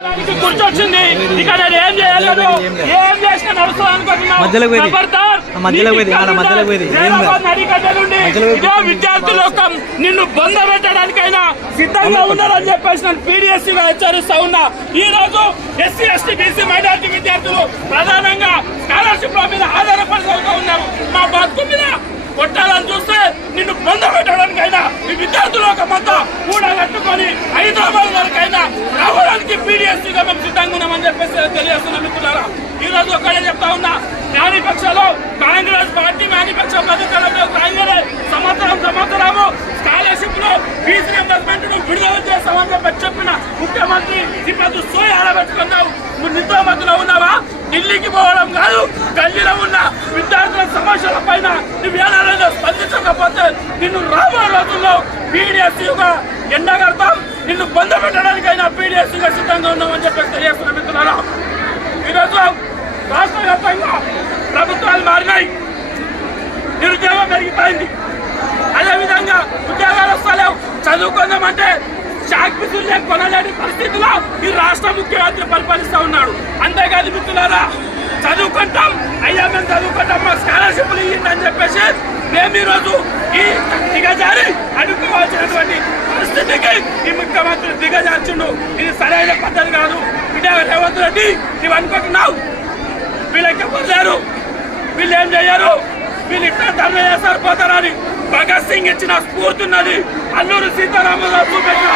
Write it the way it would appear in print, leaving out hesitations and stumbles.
కూర్చొచ్చింది ఇక్కడ ఏం చేయలేదు, ఏం చేసినా నడుస్తుంది అనుకుంటున్నావు. విద్యార్థి లోకం నిన్ను బొంద పెట్టడానికైనా సిద్ధంగా ఉన్నారని చెప్పేసి నేను పీడిఎస్సీగా హెచ్చరిస్తా ఉన్నా. ఈ రోజు ఎస్సీ ఎస్టీ బీసీ మైనారిటీ విద్యార్థులు ప్రధానంగా స్కాలర్షిప్ మీద ఆధారపడి చదువుతూ ఉన్నారు. మా బతుకు మీద కొట్టాలని చూస్తే నిన్ను బొంద పెట్టడానికైనా ఈ విద్యార్థులు ఒక మొత్తం కూడా కట్టుకొని హైదరాబాద్ వరకైనా రావడానికి పీడిఎస్సీగా మేము సిద్ధంగా ఉన్నామని చెప్పేసి తెలియజేస్తున్నాం. మిత్రులారా, ఈ రోజు ఒక్కడే చెప్తా ఉన్నా, మేనిఫెస్టోలో కాంగ్రెస్ పార్టీ మేనిఫెస్టో పథకాలలో రాగానే సంవత్సరము స్కాలర్షిప్ లో ఫీజు రింబర్స్మెంట్ విడుదల చేస్తామని చెప్పిన ముఖ్యమంత్రి ఇప్పుడు సోయి ఆడబెట్టుకున్నావు. నువ్వు నిద్రమత్తులో ఉన్నావా? ఢిల్లీకి పోవడం కాదు, గల్లీలో ఉన్న విద్యార్థుల సమస్యల పైన నువ్వేనారైనా స్పందించకపోతే నిన్ను రాబోయే రోజుల్లో పీడిఎస్సీగా ఎండగడతాం. నిన్ను బంధ పెట్టడానికైనా పీడిఎస్సీగా సిద్ధంగా ఉన్నామని చెప్పేసి తెలియజేస్తున్న మిత్రులారా, ఈరోజు రాష్ట్ర వ్యాప్తంగా ప్రభుత్వాలు మారినాయి, నిరుద్యోగం పెరిగిపోయింది. అదేవిధంగా ఉద్యోగాలు వస్తలేవు. చదువుకుందామంటే చాక్పిసులే కొనలేని పరిస్థితిలో ఈ రాష్ట్ర ముఖ్యమంత్రి పరిపాలిస్తూ ఉన్నాడు. అంతేకాదు మిత్రులారా, చదువుకుంటాం, అయ్యా మేము చదువుకుంటాం, మా స్కాలర్షిప్లు ఇవ్వండి అని చెప్పేసి మేము ఈరోజు ఈ దిగజారి అడుక్కోవాల్సినటువంటి పరిస్థితికి ఈ ముఖ్యమంత్రి దిగజార్చుండు. ఇది సరైన పద్ధతి కాదు. ఇదే రేవంత్ రెడ్డి, నువ్వు అనుకుంటున్నావు వీళ్ళకి ఎవరు లేరు, వీళ్ళు ఏం చేయరు, వీళ్ళు ఇట్లా ధర్మ చేస్తారు పోతారని. భగత్ సింగ్ ఇచ్చిన స్ఫూర్తి ఉన్నది, అల్లూరి సీతారామరాజు చూపెట్టిన